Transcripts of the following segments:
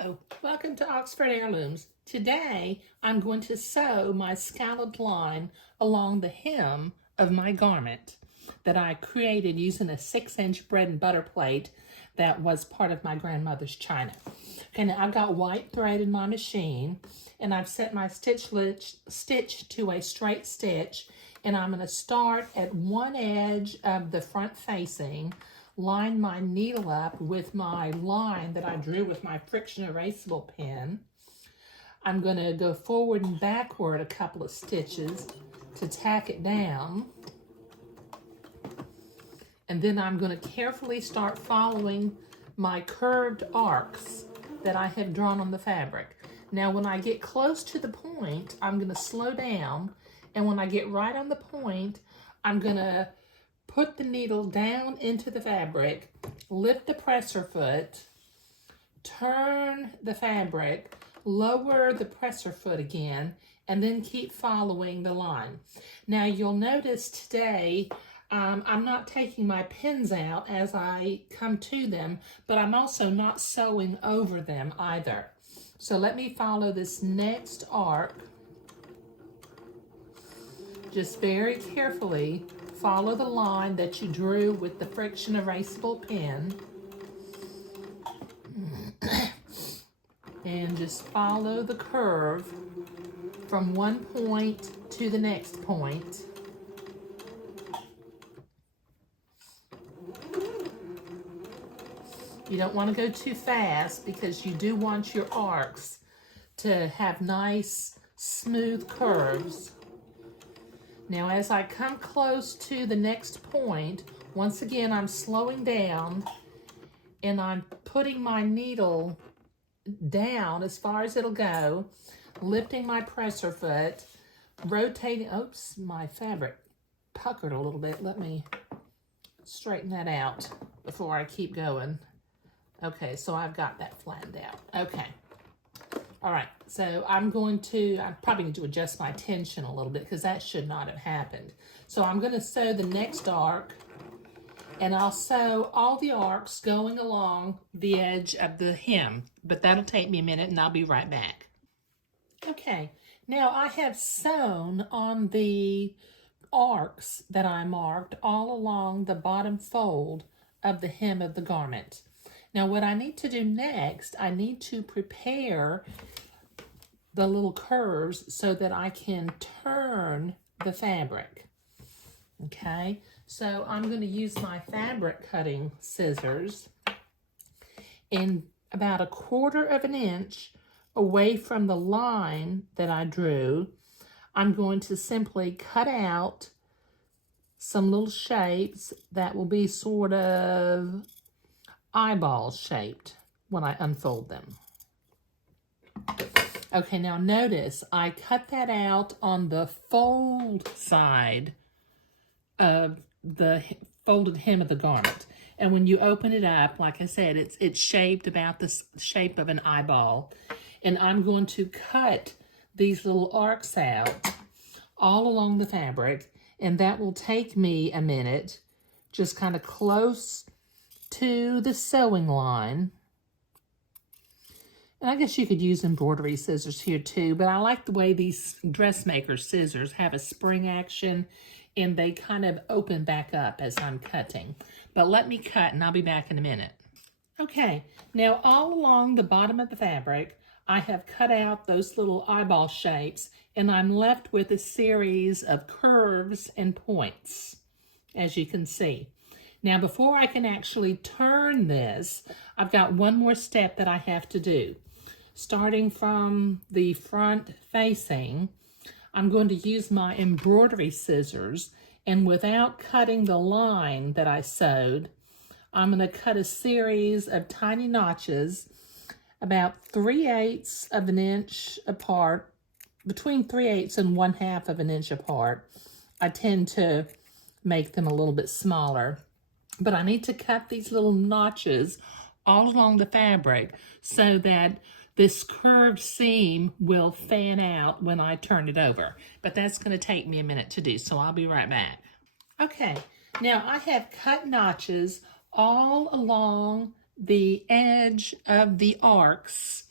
Hello, welcome to Oxford Heirlooms. Today I'm going to sew my scalloped line along the hem of my garment that I created using a 6-inch bread and butter plate that was part of my grandmother's china. Okay, now I've got white thread in my machine and I've set my stitch to a straight stitch, and I'm going to start at one edge of the front facing, line my needle up with my line that I drew with my friction erasable pen. I'm going to go forward and backward a couple of stitches to tack it down. And then I'm going to carefully start following my curved arcs that I have drawn on the fabric. Now when I get close to the point, I'm going to slow down, and when I get right on the point, I'm going to put the needle down into the fabric, lift the presser foot, turn the fabric, lower the presser foot again, and then keep following the line. Now you'll notice today I'm not taking my pins out as I come to them, but I'm also not sewing over them either. So let me follow this next arc. Just very carefully follow the line that you drew with the friction erasable pen. And just follow the curve from one point to the next point. You don't want to go too fast because you do want your arcs to have nice, smooth curves. Now, as I come close to the next point, once again, I'm slowing down and I'm putting my needle down as far as it'll go, lifting my presser foot, rotating. Oops, my fabric puckered a little bit. Let me straighten that out before I keep going. Okay, so I've got that flattened out. Okay. All right, so I'm probably going to adjust my tension a little bit because that should not have happened. So I'm going to sew the next arc, and I'll sew all the arcs going along the edge of the hem, but that'll take me a minute and I'll be right back. Okay, now I have sewn on the arcs that I marked all along the bottom fold of the hem of the garment. Now what I need to do next, I need to prepare the little curves so that I can turn the fabric. Okay, so I'm going to use my fabric cutting scissors, and about 1/4 of an inch away from the line that I drew, I'm going to simply cut out some little shapes that will be sort of eyeball shaped when I unfold them. Okay, now notice I cut that out on the fold side of the folded hem of the garment. And when you open it up, like I said, it's shaped about the shape of an eyeball. And I'm going to cut these little arcs out all along the fabric, and that will take me a minute, just kind of close to the sewing line. And I guess you could use embroidery scissors here too, but I like the way these dressmaker scissors have a spring action and they kind of open back up as I'm cutting. But let me cut and I'll be back in a minute. Okay, now all along the bottom of the fabric, I have cut out those little eyeball shapes, and I'm left with a series of curves and points, as you can see. Now, before I can actually turn this, I've got one more step that I have to do. Starting from the front facing, I'm going to use my embroidery scissors, and without cutting the line that I sewed, I'm going to cut a series of tiny notches about 3/8 of an inch apart, between 3/8 and 1/2 of an inch apart. I tend to make them a little bit smaller. But I need to cut these little notches all along the fabric so that this curved seam will fan out when I turn it over. But that's going to take me a minute to do, so I'll be right back. Okay, now I have cut notches all along the edge of the arcs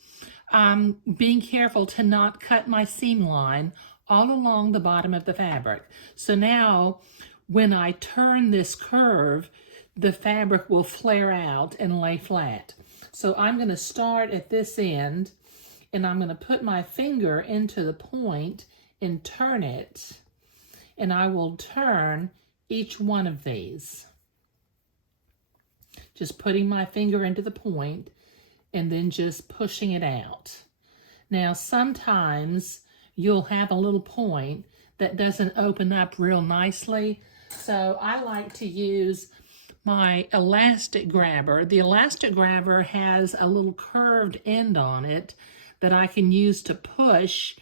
being careful to not cut my seam line all along the bottom of the fabric. So now when I turn this curve, the fabric will flare out and lay flat. So I'm going to start at this end, and I'm going to put my finger into the point and turn it, and I will turn each one of these. Just putting my finger into the point and then just pushing it out. Now sometimes you'll have a little point that doesn't open up real nicely, so I like to use my elastic grabber. The elastic grabber has a little curved end on it that I can use to push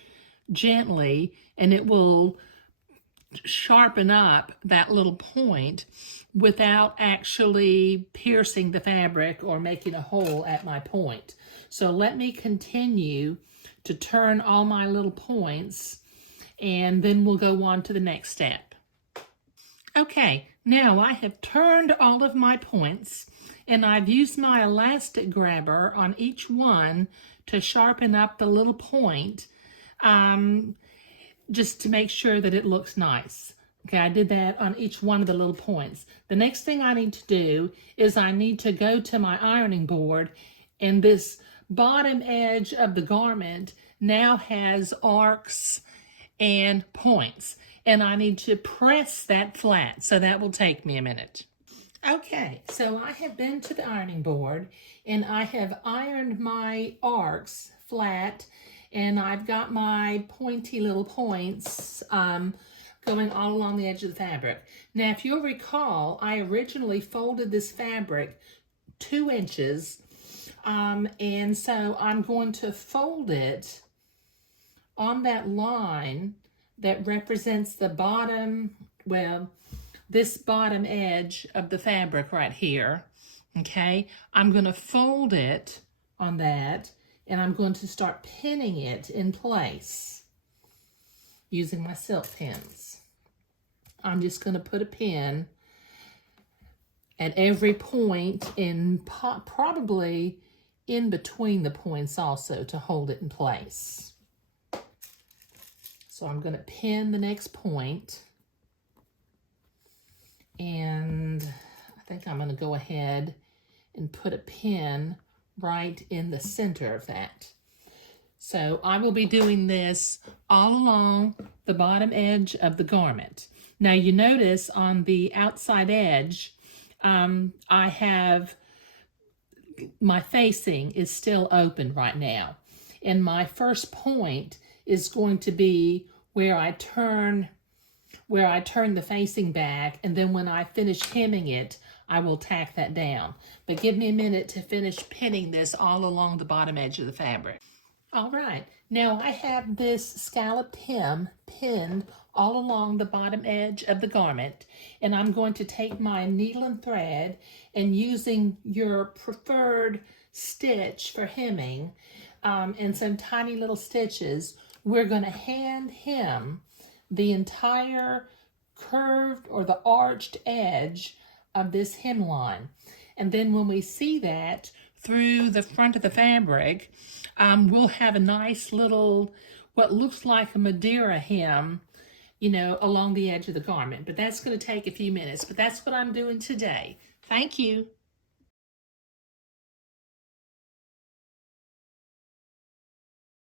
gently, and it will sharpen up that little point without actually piercing the fabric or making a hole at my point. So let me continue to turn all my little points, and then we'll go on to the next step. Okay, now I have turned all of my points, and I've used my elastic grabber on each one to sharpen up the little point, just to make sure that it looks nice. Okay, I did that on each one of the little points. The next thing I need to do is I need to go to my ironing board, and this bottom edge of the garment now has arcs and points, and I need to press that flat, so that will take me a minute. Okay, so I have been to the ironing board, and I have ironed my arcs flat, and I've got my pointy little points going all along the edge of the fabric. Now, if you'll recall, I originally folded this fabric 2 inches, and so I'm going to fold it on that line that represents the bottom, well, this bottom edge of the fabric right here, okay? I'm going to fold it on that, and I'm going to start pinning it in place using my silk pins. I'm just going to put a pin at every point, in probably in between the points also, to hold it in place. So I'm going to pin the next point, and I think I'm going to go ahead and put a pin right in the center of that. So I will be doing this all along the bottom edge of the garment. Now you notice on the outside edge, I have, my facing is still open right now. And my first point is going to be where I turn the facing back, and then when I finish hemming it, I will tack that down. But give me a minute to finish pinning this all along the bottom edge of the fabric. All right, now I have this scalloped hem pinned all along the bottom edge of the garment, and I'm going to take my needle and thread, and using your preferred stitch for hemming, and some tiny little stitches, we're going to hand hem the entire curved or the arched edge of this hemline. And then when we see that through the front of the fabric, we'll have a nice little, what looks like a Madeira hem, you know, along the edge of the garment. But that's going to take a few minutes. But that's what I'm doing today. Thank you.